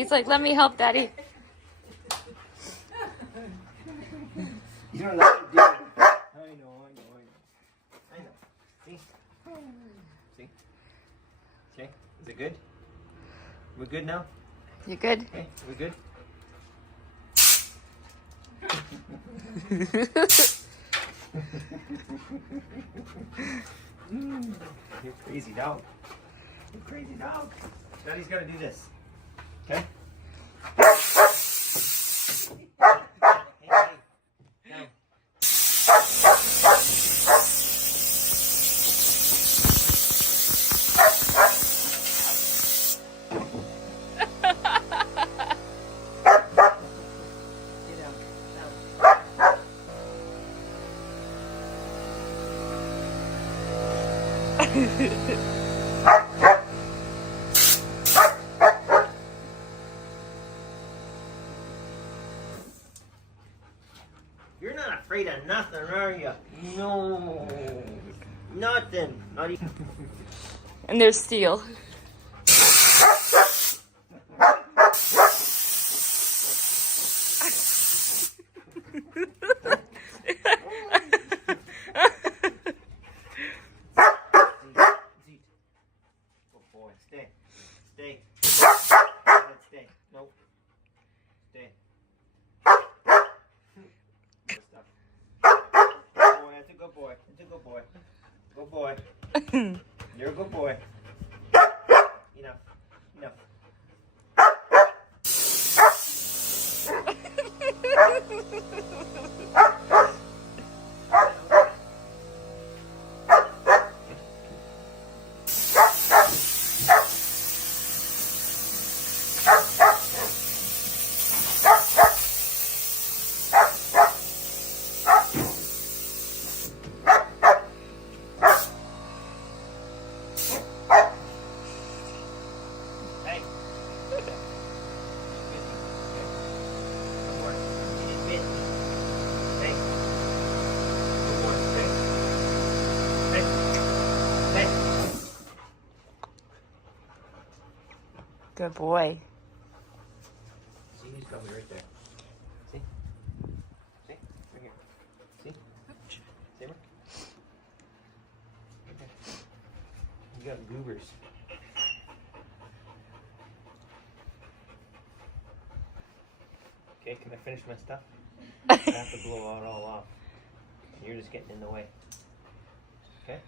He's like, let me help, Daddy. You don't like to do it. I know. See? See? Okay, is it good? We're good now? You good? Okay, we're good? You're crazy dog. You're crazy dog. Daddy's gotta do this. Okay? Hey. Down. You're not afraid of nothing, are you? No. Nothing. Not even. And there's steel. Good boy. Stay. Stay. Stay. Nope. Stay. Good stuff. Boy, that's a good boy. That's a good boy. Good boy. You're a good boy. Enough. Enough. Hey. Good boy. See, he's probably right there. See? See? Right here. See? Sabre? Right there. You got goobers. Okay, can I finish my stuff? I have to blow it all off. You're just getting in the way. Okay?